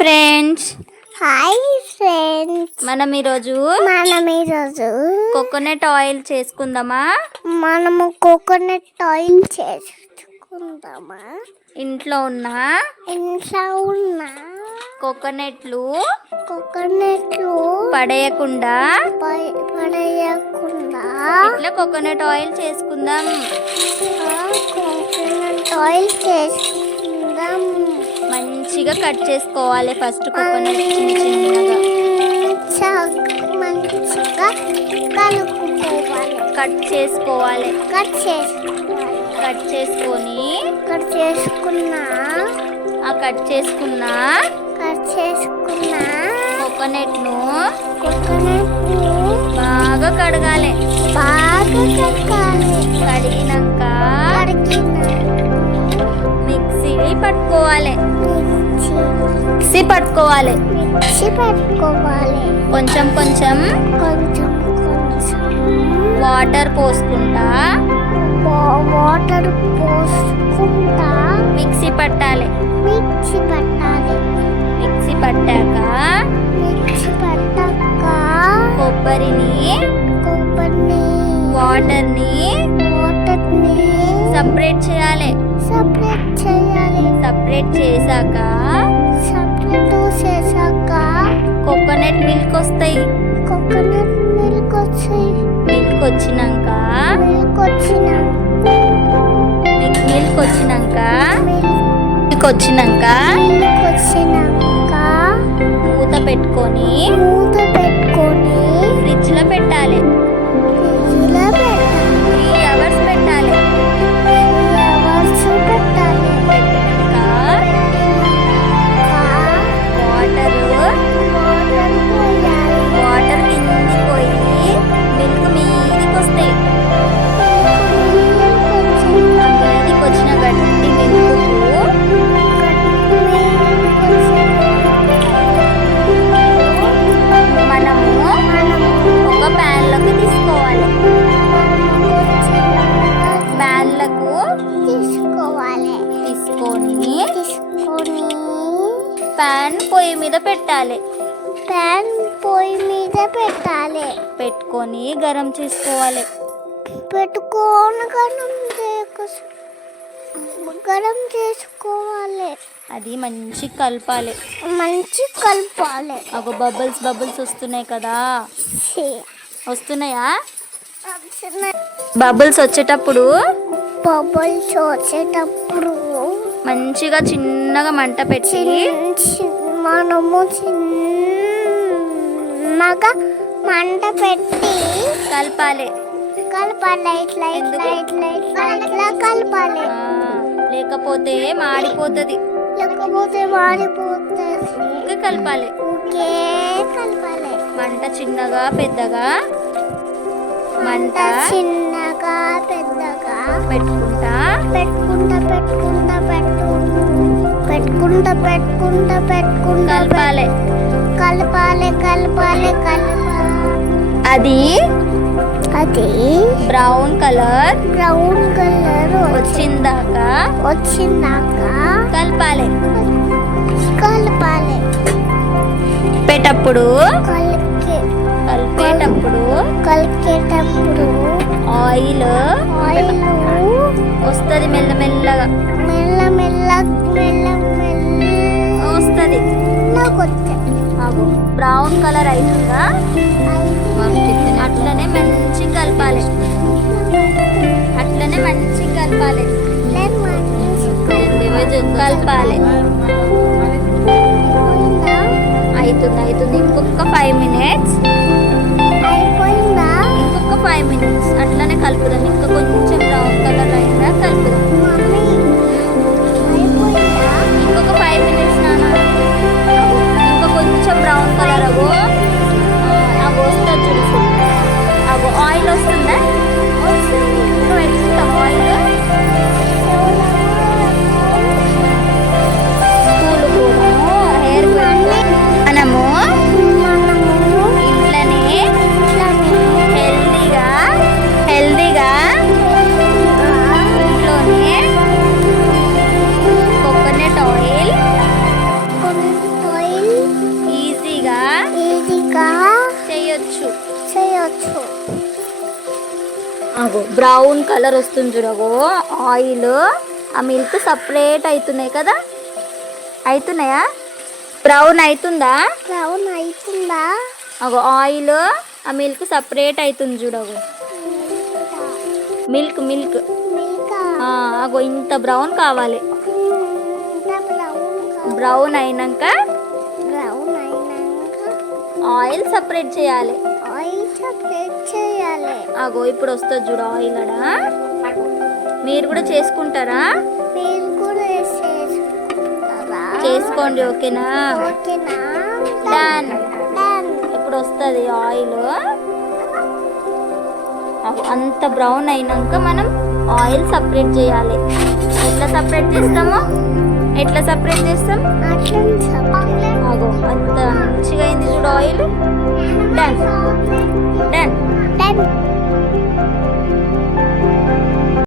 Friends, మనం ఈరోజు coconut oil చేసుకుందామా? మనము కోకోనట్ ఆయిల్ చేసుకుందామా? ఇంట్లో ఉన్న కోకోనట్లు పడేయకుండా ఇట్లా కోకోనట్ ఆయిల్ చేసుకుందాం. మంచిగా కట్ చేసుకోవాలి. ఫస్ట్ కోకోనట్ చిన్నగా కట్ చేసుకొని ఆ కట్ చేసుకున్న కోకోనట్ ను బాగా కడగాలి. కడిగినాక మిక్సీ పట్టుకోవాలి. కొంచెం కొంచెం వాటర్ పోసుకుంటా మిక్సీ పట్టాలి. మిక్సీ పట్టాక కొబ్బరిని వాటర్ని సపరేట్ చేయాలి. సపరేట్ చేశాక కోకోనట్ మిల్క్ వస్తాయి. మిల్క్ వచ్చినాక మూత పెట్టుకొని ఫ్రిడ్జ్ లో పెట్టాలి. 3 hours పెట్టాలి. పెట్టినాక వాటర్ కిందికి పోయి మిల్క్ మీదికి వస్తాయి. మీదికి వచ్చిన గట్టి మిల్క్ మనము ఒక ప్యాన్లోకి తీసుకోవాలి. తీసుకొని ప్యాన్ పొయ్యి మీద పెట్టాలి. పెట్టుకొని గరం చేసుకోవాలి. అది మంచి కలపాలి. అగో బబుల్స్ వస్తున్నాయి కదా. వస్తున్నాయా? బబుల్స్ వచ్చేటప్పుడు మంచిగా చిన్నగా మంట పెట్టి కలపాలి. లేకపోతే మాడిపోతుంది. కలపాలి. మంట చిన్నగా పెద్దగా పెట్టుకుంటా కలపాలి. అది బ్రౌన్ కలర్ వచ్చిందాకా కలపాలి. కలిపేటప్పుడు ఆయిల్ వస్తుంది. మెల్లమెల్లగా వస్తుంది. బ్రౌన్ కలర్ అవుతుందా? అట్లనే మంచిగా కలపాలి. అవుతుంది. ఇంకొక 5 minutes. ఇంకొక 5 minutes అట్లనే కలుపుదాం. ఇంకా కొంచెం బ్రౌన్ కలర్ అయినా కలుపుదాం. ఇంకొక 5 minutes నాన్న. ఇంకా కొంచెం బ్రౌన్ కలర్ అగో వస్తుంది చూడు. ఆయిల్ వస్తుందా? పెట్టుకుంటాం ఆయిల్. హెయిర్ మనము ఇంట్లోనే హెల్దీగా ఇంట్లోనే చేయొచ్చు. చేయొచ్చు. అగో బ్రౌన్ కలర్ వస్తుంది చూడగో ఆయిల్, ఆ మిల్క్ సపరేట్ అవుతున్నాయి కదా, అవుతున్నాయా? బ్రౌన్ అవుతుందా? బ్రౌన్ అవుతుందా? అగో ఆయిల్ ఆ మిల్క్ సపరేట్ అవుతుంది చూడగో. Milk milk Milkha? అగో ఇంత బ్రౌన్ కావాలి. బ్రౌన్ అయినాక బ్రౌన్ అయినాక ఆయిల్ సపరేట్ చేయాలి. ఆయిల్ సపరేట్ చేయాలి. అగో ఇప్పుడు వస్తుంది చూడు ఆయిల్ అడా. మీరు కూడా చేసుకుంటారా? మీరు కూడా చేసుకుంటారా? చేసుకోండి, ఓకేనా? ఓకేనా? డన్. డన్. ఇప్పుడు వస్తుంది ఆయిల్. అంత బ్రౌన్ అయినాక మనం ఆయిల్ సపరేట్ చేయాలి. ఎట్లా సపరేట్ చేస్తాము? ఎట్లా సపరేట్ చేస్తాం? అట్లా అగో అంత మంచిగా అయింది చూడు ఆయిల్. డన్.